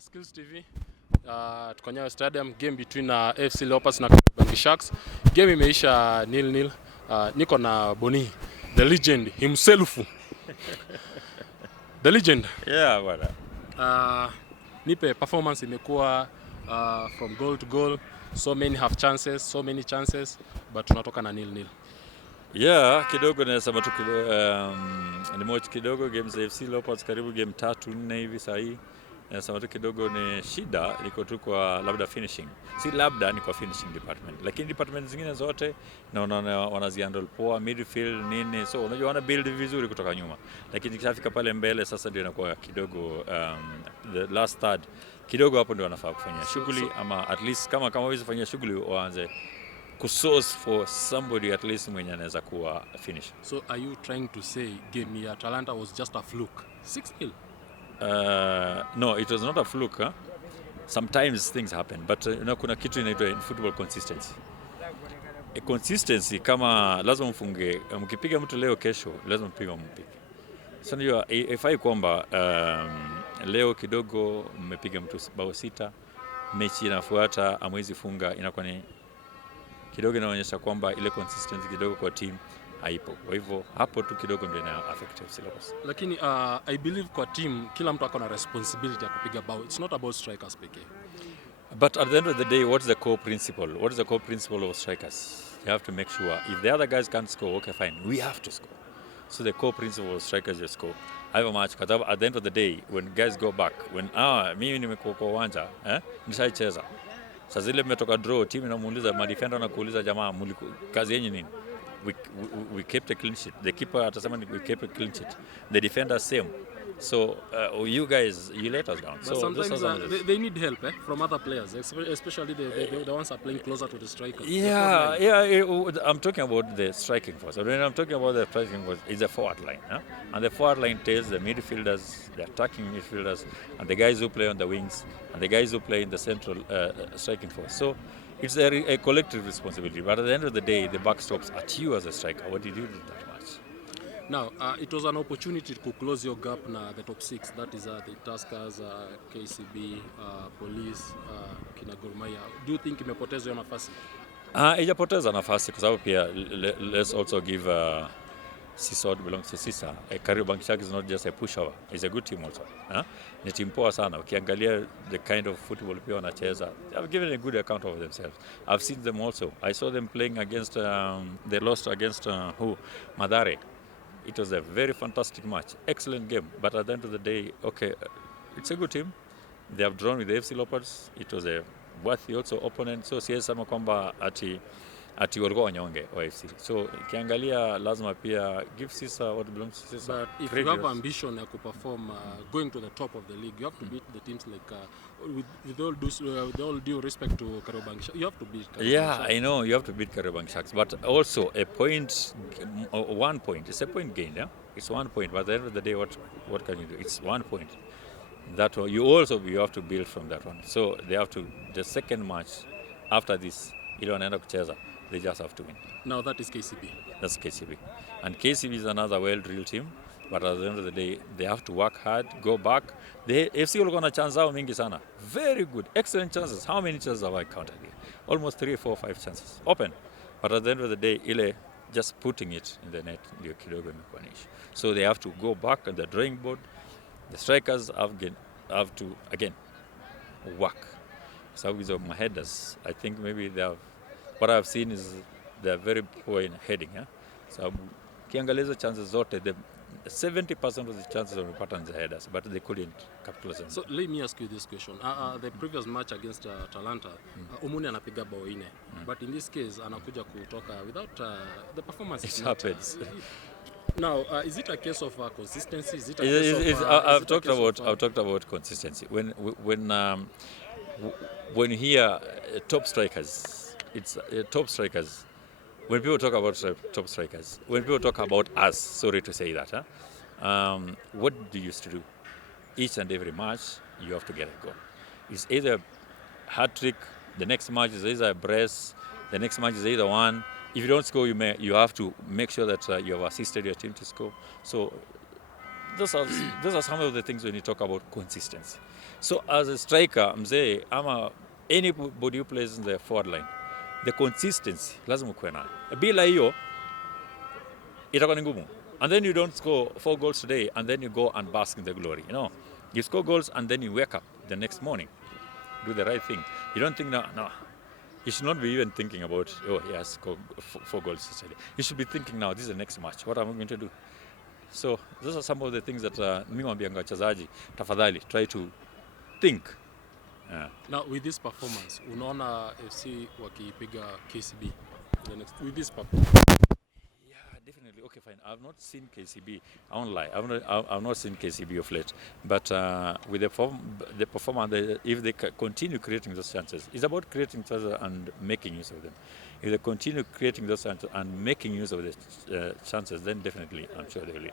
Skills TV. Tuko Nyayo Stadium, game between AFC Leopards na AMBANI Sharks. Game imeisha 0-0. Niko na Boni, the legend himself. The legend. Yeah, bwana. Nipe performance imekuwa from goal to goal. So many half chances, so many chances, but tunatoka na 0-0. Yeah, kidogo nasema tu kidogo ni moja kidogo games AFC Leopards karibu game 3-4 hivi saa hii. Nasema tu kidogo ni shida liko tu kwa labda finishing. Si labda ni kwa finishing department. Lakini department zingine zote naona wanazihandle poa, midfield nini. So unajua wana build vizuri kutoka nyuma. Lakini ikishafika pale mbele sasa ndio inakuwa kidogo the last third kidogo hapo ndio wanafaa kufanya shughuli ama at least kama hawezi kufanya shughuli waanze kusource for somebody at least mwenye anaweza kuwa finish. So are you trying to say game ya Atalanta was just a fluke? 6-0? No, it was not a fluke. Huh? Sometimes things happen, but kuna kitu inaitwa in football consistency. A consistency kama lazima mfunge, mkipiga mtu leo kesho lazima mpige. So unajua ifai kwamba leo kidogo mmepiga mtu bao 6, mechi inafuata amwezi funga, inakuwa ni kidogo inaonyesha kwamba ile consistency kidogo kwa team haipo. Kwa hivyo hapo tu kidogo ndio ina affect AFC Leopards. Lakini I believe kwa team kila mtu akona responsibility ya kupiga bao. It's not about strikers pekee. But at the end of the day, what's the core principle? What is the core principle of strikers? You have to make sure if the other guys can't score, okay fine, we have to score. So the core principle of strikers is score. I have a match because at the end of the day when guys go back, when mimi nimekuwa kwa uwanja, nishaicheza. Sasa zile mmetoka draw, team inamuuliza madefender na kuuliza jamaa kazi yenu nini? We kept a clean sheet. The keeper atasema we kept a clean sheet. The defender same. So you guys, you let us down. But so sometimes they need help from other players, especially the ones are playing closer to the striker. Yeah. I'm talking about the striking force. When I'm talking about the striking force, it's a forward line. And the forward line tells the midfielders, the attacking midfielders, and the guys who play on the wings, and the guys who play in the central striking force. So it's a collective responsibility. But at the end of the day, the buck stops at you as a striker. What did you do that match? Now, it was an opportunity to close your gap na the top 6. That is the Tuskers, KCB, Police, kina Gor Mahia. Do you think imepoteza hiyo nafasi? Haijapoteza nafasi kwa sababu pia let's also give Sisa belongs to Sisa. Kariobangi Sharks is not just a pushover. It's a good team also. Ni team poa sana. Ukiangalia the kind of football pia wanacheza. They have given a good account of themselves. I've seen them also. I saw them playing against they lost against Madare. It was a very fantastic match, excellent game. But at the end of the day, okay, it's a good team. They have drawn with the AFC Leopards. It was a worthy also opponent. So siwezi sema kwamba ati walikuwa wanyonge wa AFC. So kiangalia lazima pia give Sisa what belongs to Sisa. But if you have ambition to perform going to the top of the league, you have to beat the teams like with all due respect to Kariobangi Sharks, you have to beat Kariobangi Sharks. I know you have to beat Kariobangi Sharks, but also a point, 1 point. It's a point gain, yeah. It's 1 point, but at the end of the day, what can you do? It's 1 point. That one, you have to build from that one. So they have to the second match after this, ile wanaenda kucheza, they just have to win. Now that is KCB. That's KCB, and KCB is another well-drilled team. But at the end of the day, they have to work hard, go back. The FC walikuwa na chance zao mingi sana. Very good, excellent chances. How many chances have I counted here? Almost 3, 4, 5 chances. Open. But at the end of the day, ile just putting it in the net ndio kidogo imekuwa issue. So they have to go back on the drawing board. The strikers have to again work. So with my headers, I think maybe what I've seen is they're very poor in heading. So kiangalia chances zote, the 70% of the chances are important in the headers, but they couldn't capitalize. So let me ask you this question. The previous match against Atalanta, Omuni anapiga bao 4. But in this case, anakuja kutoka without the performance. It happens. Now, is it a case of consistency? Is it a case I've talked about consistency. When you hear top strikers, it's top strikers. When people talk about top strikers, when people talk about us, sorry to say that, what do you used to do? Each and every match, you have to get a goal. It's either hat-trick, the next match is either a brace, the next match is either one. If you don't score, you have to make sure that you have assisted your team to score. So those are some of the things when you talk about consistency. So as a striker, mzee, anybody who plays in the forward line, the consistency lazima kuwe nayo. Bila hiyo itakuwa ni ngumu. And then you don't score 4 goals today and then you go and bask in the glory. You score goals and then you wake up the next morning, do the right thing. You don't think, no. You should not be even thinking about, oh, yes, score 4 goals yesterday. You should be thinking now, this is the next match. What am I going to do? So those are some of the things that mimi mwambianga wachezaji, tafadhali try to think. Now with this performance, unaona FC wakipiga KCB the next with this performance? Yeah, definitely. Okay, fine. I've not seen KCB. I won't lie. I've not seen KCB of late. But with the performance, if they continue creating those chances, it's about creating chances and making use of them. If they continue creating those chances and making use of the chances, then definitely I'm sure they will.